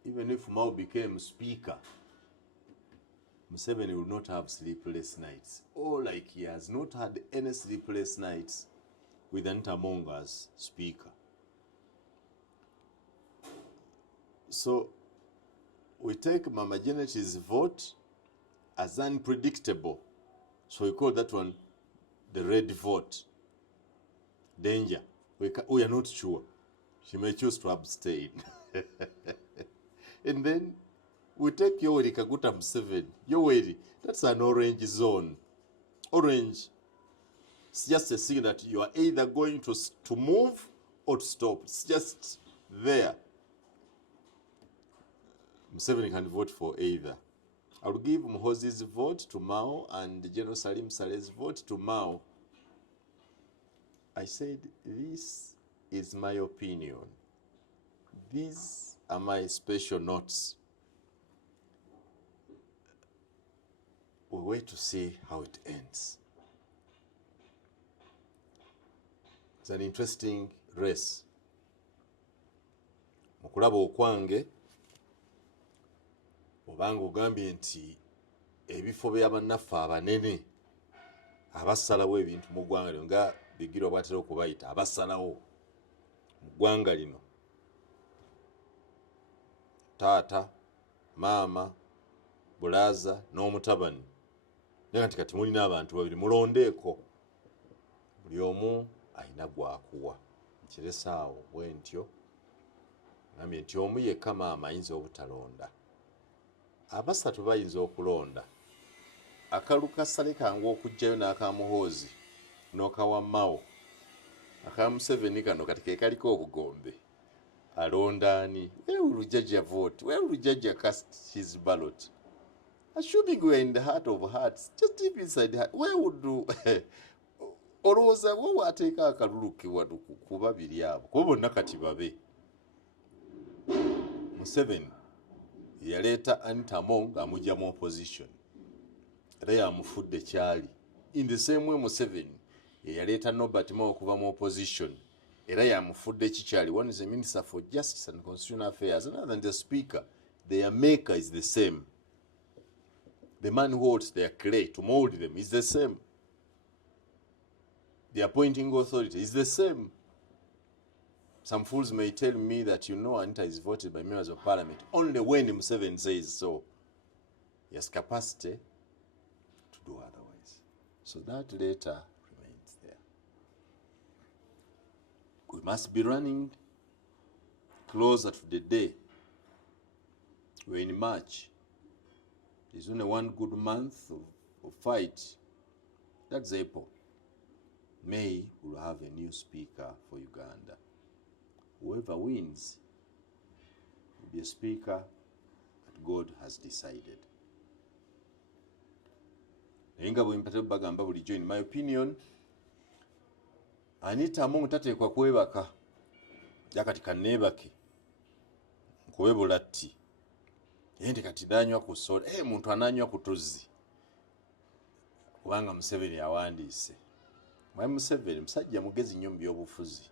Even if Mao became speaker, Museveni will not have sleepless nights. Or like he has not had any sleepless nights with Ntamong as speaker. So we take Mama Janet's vote as unpredictable. So we call that one the red vote. Danger. We are not sure. She may choose to abstain. And then we take Yoweri Kaguta Museveni. Yoweri, that's an orange zone. Orange. It's just a sign that you are either going to move or to stop. It's just there. Museveni can vote for either. I will give Muhoozi's vote to Mao and General Salim Saleh's vote to Mao. I said, this is my opinion. These are my special notes. We wait to see how it ends. It's an interesting race. Mukulaba okwange obanga ogambye nti ebifo by'abannaffe abanene abasalawo ebintu mu ggwanga lino nga Bigirwa bw'atera okubayita abasalawo mu ggwanga lino, taata, maama, Bulaza n'omutabani, naye nti kati mulina abantu babiri mulondeeko, buli omu alina gwakuwa. Nkiresaawo bwe ntyo, ngambye nti omu yekka maama ayinza obutalonda, abasatu bayinza okulonda. Akalu kasale kange okujjayo n'aka Muhoozi n'okawa Mao, aka Museveni kano kati ke kaliko obugombe. Alonda ani? Where will Judge vote? Where will Judge cast his ballot? Assuming we are in the heart of hearts, just deep inside the heart, where would do olowooza bwe waateeka akalulu kiwadu ku babiri abo kuba bonna kati babe. Museveni yaleeta Ntamong amugya mu opposition era yamufudde kyali. In the same way Museveni yaleeta Nobert Mao okuva mu opposition era yamufudde kikyali. One is a minister for justice and constitutional affairs, another than the speaker. Their maker is the same. The man who holds their clay to mold them is the same. The appointing authority is the same. Some fools may tell me that Anita is voted by members of parliament only when Museveni says so. He has capacity to do otherwise. So that letter remains there. We must be running closer to the day. We're in March. There's only one good month of fight. That's April. May will have a new speaker for Uganda. Whoever wins will be a speaker that God has decided. Nayenga bwe mpate bagamba bulijjo, in my opinion, Anita Mungu tateekwa kwebaka. Jakati kanneebake nkube bulatti. Yende kati danywa ku soda. Muntu ananywa ku tuzzi. Kubanga Museveni awandiise. Mwaye Museveni musajja mugezi nnyo mu by'obufuzi.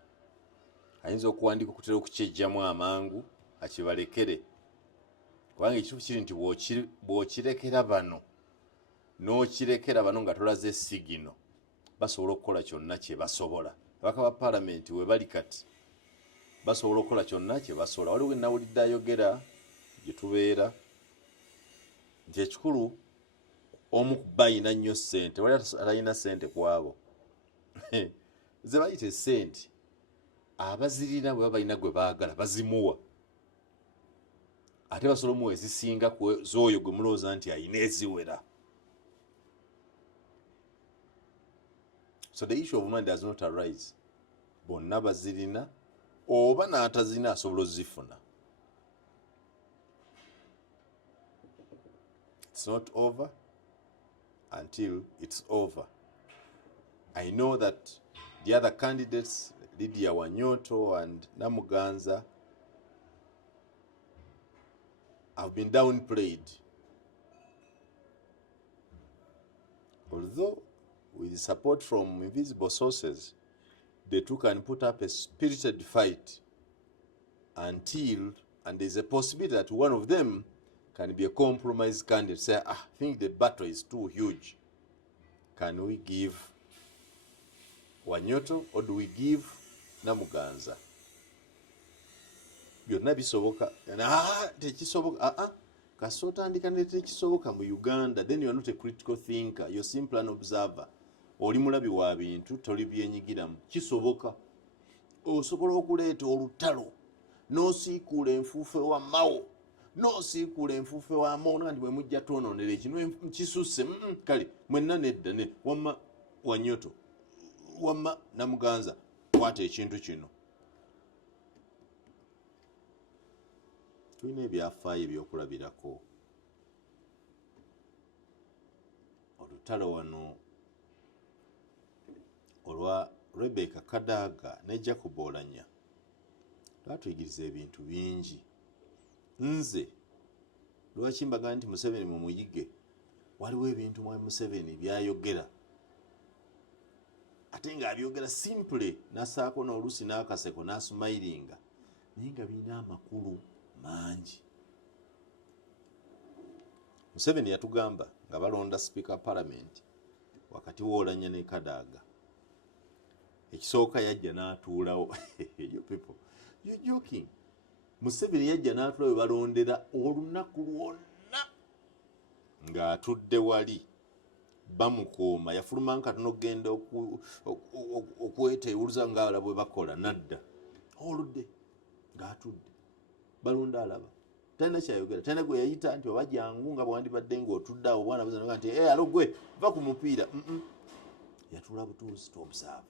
Ayinza okuwandiika okutera okukyejjamu amangu akibalekere. Kubanga ekituufu kiri nti bw'okirekera bano n'okirekera bano nga tolaze sigino, basobola okukola kyonna kye basobola. Abaka ba paalamenti we bali kati basobola okukola kyonna kye basobola. Waliwo nawulidde ayogera gye tubeera nti ekikulu omu kuba ayina nnyo ssente, wali atalina ssente ku abo ze bayita essente, abazirina bwe baba balina gwe baagala bazimuwa, ate basobola omuwa ezisinga ku z'oyo gwe mulowooza nti ayina eziwera. So the issue of money does not arise. Bonna bazirina oba n'atazina asobola ozifuna. It's not over until it's over. I know that the other candidates, Lydia Wanyoto and Namuganza, have been downplayed. Although, with support from invisible sources, they too can put up a spirited fight until, and there's a possibility that one of them can be a compromise candidate. Say, I think the battle is too huge. Can we give Wanyoto or do we give Namuganza? Byonna bisoboka. Tekisoboka. Kasota andikane tekisoboka mu Uganda, then you are not a critical thinker, you're simply an observer. Oli mulabi wa bintu toli byenyigiramu. Kisoboka. Osobola okuleeta olutalo. N'osiikuula enfuufe wa Mao. N'osiikuula enfuufe wa Mao nandi bwe mujja twonoonera ekino kisusse. Kale mwenna nedda ne wamma Wanyoto. Wamma Namuganza. Kwata ekintu kino. Tulina ebyafaayo ebyokulabirako. Olutalo wano olwa Rebecca Kadaga ne Jacob Olanya lwatuyigiriza ebintu bingi. Nze lwaki mbaga nti Museveni mu muyige, waliwo ebintu mwa Museveni byayogera ate ng'abyogera simple n'asaako n'oluusi n'akaseko n'asumayiringa naye nga birina amakulu mangi. Museveni yatugamba nga balonda Speaker Parliament wakati w'Olanya ne Kadaga. Ekisooka yajja n'atuulawo. You people, you're joking. Museveni yajja n'atuulawo we balondera olunaku lwonna ng'atudde wali bamukuuma. Yafuluma nkatono okugenda okweteewuluza ng'abalala bwe bakola, nadda oludde ng'atudde balonda alaba. Talina kyayogera, talina gwe yayita nti oba jangu nga bwandibadde ng'otudde awo obwana buzana nti alo gwe va ku mupiira. Yatuula butuuzi t'obusaavu.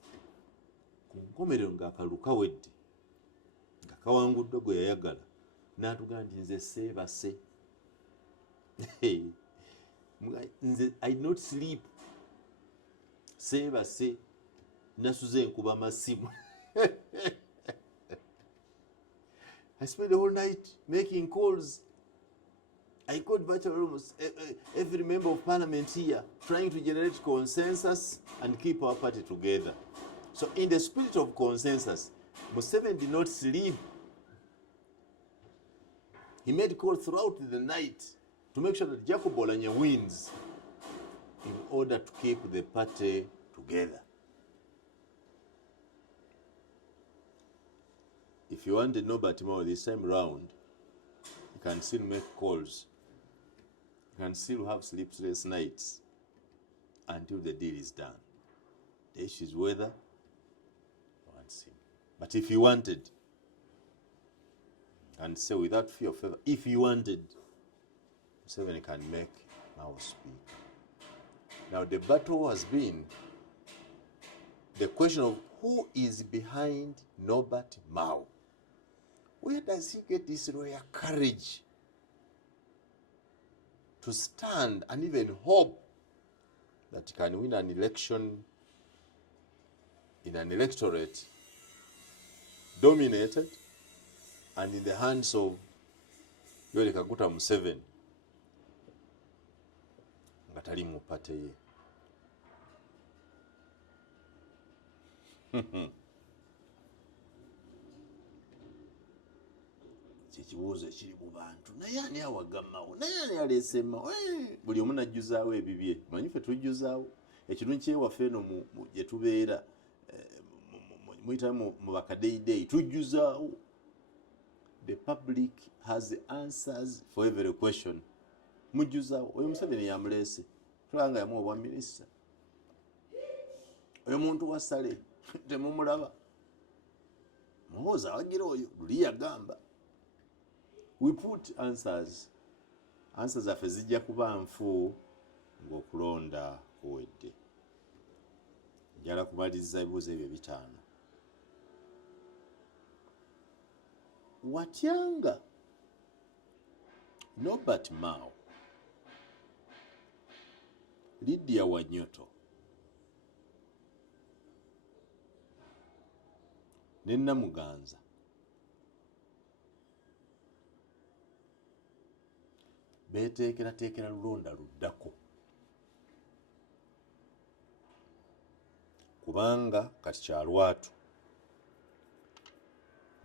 Ku nkomerero ng'akalulu kawedde nga kawanguddwa gwe yayagala n'atugamba nti nze seebase. Nze I not sleep. Seebase nasuze enkuba amasimu. I spent the whole night making calls. I called virtually almost every member of parliament here, trying to generate consensus and keep our party together. So in the spirit of consensus, Museveni did not sleep. He made calls throughout the night to make sure that Jacob Olanya wins in order to keep the party together. If you want to know about Mao this time round, you can still make calls. You can still have sleepless nights until the deal is done. The issue is whether you want him. But if you wanted, and say without fear of favor, if you wanted, Museveni can make Mao speak. Now the battle has been the question of who is behind Norbert Mao. Where does he get this rare courage to stand and even hope that he can win an election in an electorate dominated and in the hands of Yoweri Kaguta Museveni nga tali mu pate ye? Kyekibuuzo ekiri mu bantu. Naye ani awagammawo? Naye ani aleese Mao? Buli omu najjuzaawo ebibye. Manyi ffe tujjuzaawo ekintu kyewaffe eno gye tubeera muyita mu bakadeyideyi tujjuzaawo. The public has the answers for every question. Mujjuzaawo. Oyo Museveni yamuleese. Tulaba nga yamuwa obwa minisita. Oyo muntu wa Sale temumulaba. Muhooza awagira oyo luli yagamba. We put answers. Answers zaffe zijja kuba nfu ng'okulonda kuwedde. Njala kumaliriza ebibuuzo ebyo 5. Watyanga Norbert Mao Lydia Wanyoto ne Namuganza beteekerateekera lulonda luddako kubanga kati kyalwatu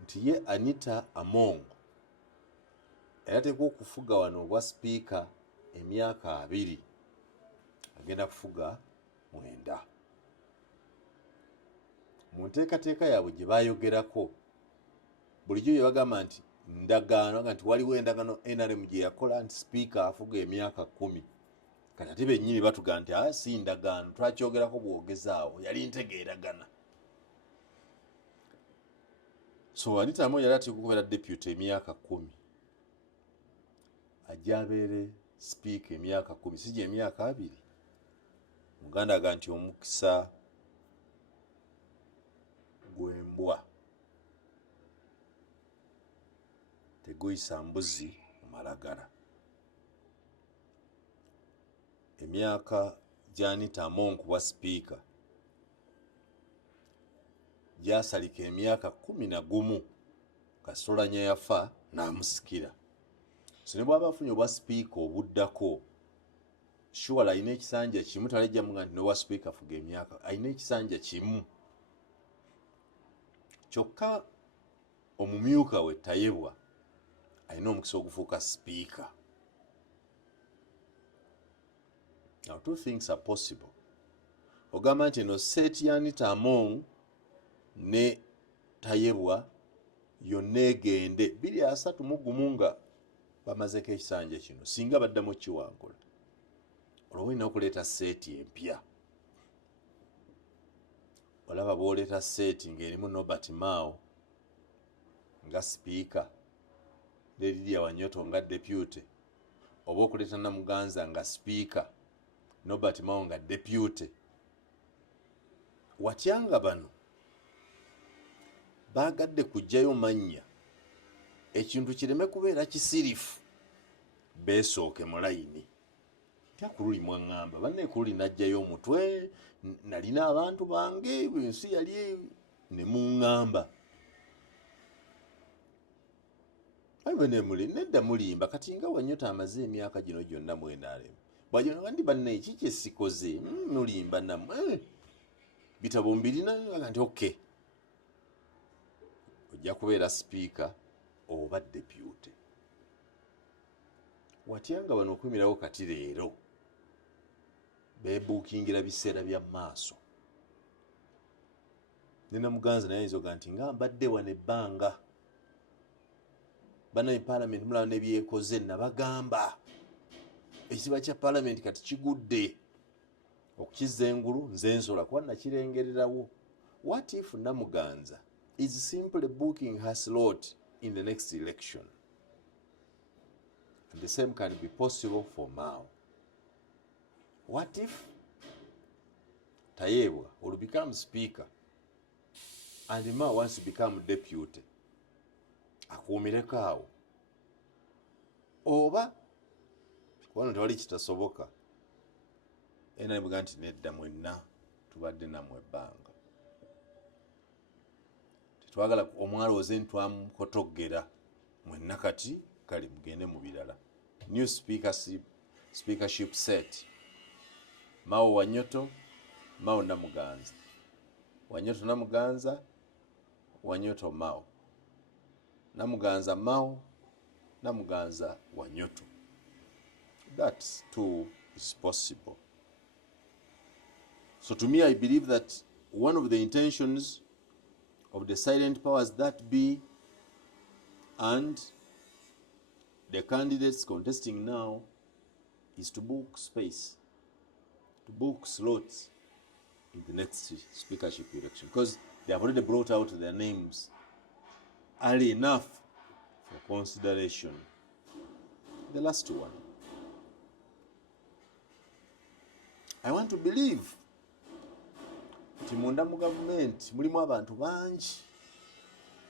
nti ye Anita Among yateekwa okufuga wano obwa sipiika emyaka 2 agenda kufuga 9 mu nteekateeka yaabwe gye baayogerako bulijjo bye bagamba nti ndagaano nti waliwo endagaano NRM gye yakola nti sipiika afuga emyaka 10 kati ate bennyini batugaa nti si ndagaano twakyogerako bwogezaawo yali ntegeeragana. So Anita Among yali ateekwa okubeera deputy emyaka 10 ajja abeere sipiika emyaka 10 si gye emyaka 2. Muganda agaa nti omukisa gw'embwa teguyisa mbuzi mu malagala. Emyaka gya Anita Among kuba sipiika gyasalika emyaka 11 Kasitolanya yafa n'amusikira. So ne bw'aba afunye obwa sipiika obuddako sure alina ekisanja kimu talejja munga nti n'obwa sipiika afuga emyaka alina ekisanja kimu kyokka omumyuka we Tayebwa alina omukisa ogufuuka sipiika. Now 2 things are possible. Ogamba nti eno seeti ya Anita Among ne Tayebwa yonna egende 231 nga bamazeko ekisanja kino singa baddamu kiwangula olwo olina okuleeta seeti empya. Olaba bw'oleeta seeti ng'erimu Nobert Mao nga sipiika ne Lydia Wanyoto nga deputy oba okuleeta Namuganza nga sipiika Nobert Mao nga deputy. Watya nga bano baagadde kuggyayo mannya ekintu kireme kubeera kisirifu beesooke mu layini. Tya kululi mwaŋŋamba banne kululi najjayo omutwe nalina abantu bange ensi yali ne muŋŋamba ayiwe nedda mulimba kati nga Wanyoto amaze emyaka gino gyonna mu NRM bw'agenda ndi banne ki kye sikoze mulimba nammwe bitabo mbirina nti okay ojja kubeera sipiika oba deputy. Watya nga bano okwimirawo kati leero beebuukingira biseera bya maaso. Ne Namuganza naye ayinza oga nti nga mbadde wano ebbanga banaye paalamenti mulaba ne byekoze nabagamba ekiziba kya paalamenti kati kigudde okukizza engulu nze nsola kuba nakirengererawo. What if Namuganza is simply booking her slot in the next election? And the same can be possible for Mao. What if Tayebwa will become speaker and Mao wants to become deputy? Akuumireko awo. Oba kubanga tewali kitasoboka NRM nti nedda mwenna tubadde nammwe ebbanga tetwagala omwalooze ntwamukotoggera mwenna kati kale mugende mu birala. New speakership set Mao Wanyoto Mao Namuganza Wanyoto Namuganza Wanyoto Mao Namuganza Mao Namuganza Wanyoto. That too is possible. So to me, I believe that one of the intentions of the silent powers that be and the candidates contesting now is to book space, to book slots in the next speakership election, because they have already brought out their names early enough for consideration. The last one. I want to believe nti munda mu gavumenti mulimu abantu bangi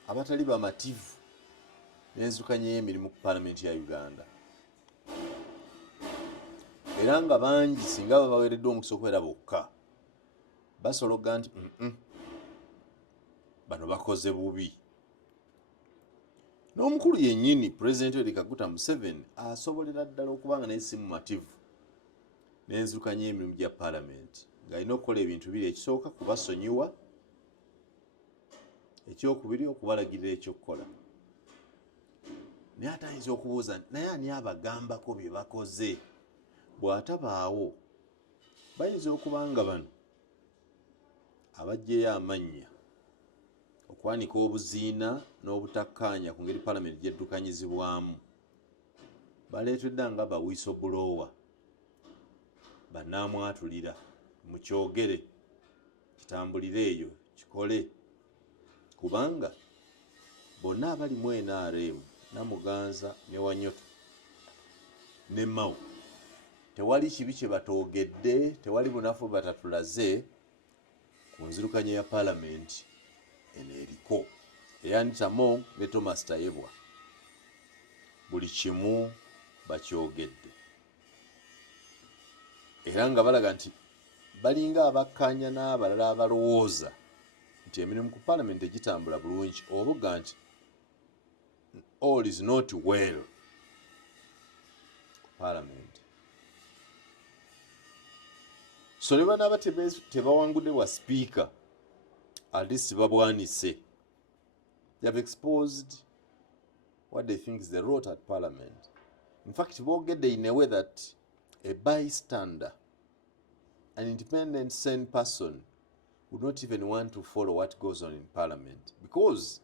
abatali bamativu n'enzukanya y'emirimu ku paalamenti ya Uganda era nga bangi singa babaweereddwa omukisa okubeera bokka basologa nti bano bakoze bubi. N'omukulu yennyini pulezidenti Yoweri Kaguta Museveni asobolera ddala okubanga naye si mumativu n'enzirukanya emirimu gya paalamenti ng'alina okukola ebintu biri: ekisooka kubasonyiwa, ekyokubiri okubalagirira ekyokukola. Naye ate ayinza okubuuza nti naye ani abagambako bye bakoze? Bw'atabaawo bayinza okuba nga bano abaggyeyo amannya okwanika obuziina n'obutakkaanya ku ngeri paalamenti gyeddukanyizibwamu baleetedda nga bawiisobuloowa, bannaamwatulira, mukyogere, kitambulire eyo, kikole. Kubanga bonna abalimu NRM, Namuganza ne Wanyoto ne Mao, tewali kibi kye batoogedde, tewali bunafu batatulaze ku nzirukanya ya paalamenti eno eriko. Eyanditamu ne Thomas Tayebwa buli kimu bakyogedde, era nga balaga nti balinga abakkaanya n'abalala abalowooza nti emirimu ku paalamenti egitambula bulungi, obuga nti all is not well ku paalamenti. So ne banaaba tebawangudde bwa speaker, at least babwanise. They have exposed what they think is the rot at parliament. In fact, boogedde in a way that a bystander, an independent sane person, would not even want to follow what goes on in parliament, because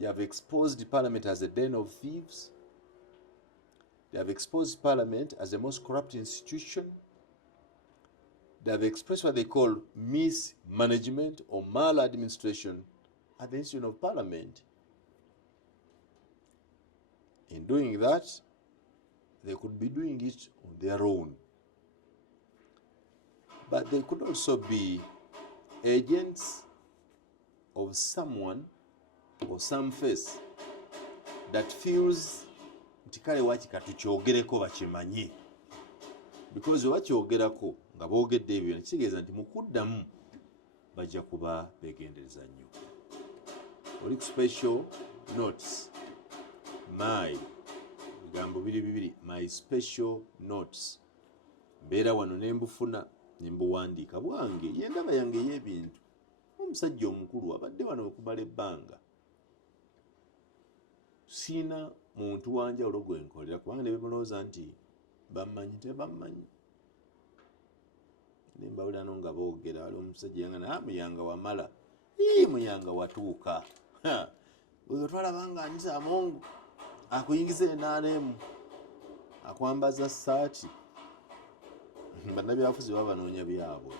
they have exposed parliament as a den of thieves. They have exposed parliament as the most corrupt institution. They have expressed what they call mismanagement or maladministration at the institution of parliament. In doing that, they could be doing it on their own. But they could also be agents of someone or some face that feels nti kale waki katukyogereko bakimanye, because bakyogerako nga boogedde ebyo kitegeeza nti mu kuddamu bajja kuba beegendereza nnyo. Oli ku special notes, my bigambo bibiri, my special notes, mbeera wano ne mbufuna ne mbuwandiika bwange, yendaba yange ey'ebintu. Omusajja omukulu abadde wano okumala ebbanga, siina muntu wanjawulo gwe nkolera, kubanga ne bemulowooza nti bammanyi tebammanyi. Ne mbawulira no nga boogera, waliwo omusajja yangana Muyanga wamala, Muyanga watuuka, bwe twalaba nga Anita Amongo akuyingiza NRM akwambaza ssaati. Bannabyabufuzi baba banoonya byabwe.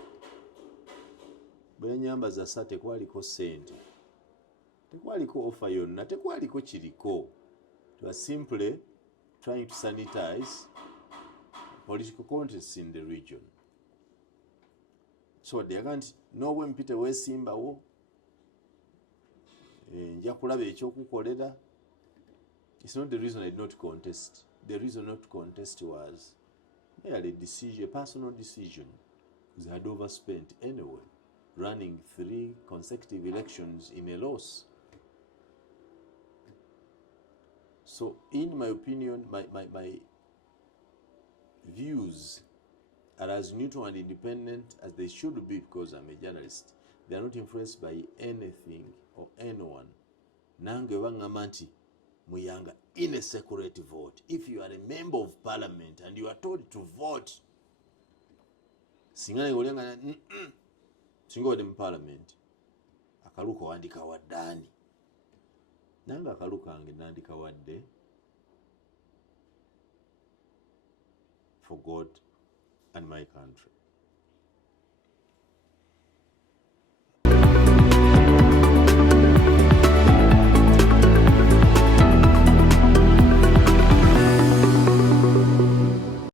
Bwe nyambaza ssaati tekwaliko ssente, tekwaliko offer yonna, tekwaliko kiriko. They were simply trying to sanitize political contests in the region. So they are nti n'obwe mpite weesimbawo, nja kulaba ekyokukolera. It's not the reason I did not contest. The reason not to contest was merely a decision, a personal decision, because I had overspent anyway, running 3 consecutive elections in a loss. So in my opinion, my views are as neutral and independent as they should be, because I'm a journalist. They are not influenced by anything or anyone. Nange bangamba nti Muyanga in a separate vote. If you are a member of parliament and you are told to vote, singa ngolenga singa wade mu parliament akaluko wandika waddani. Nange akaluko kange nandika wadde for God and my country.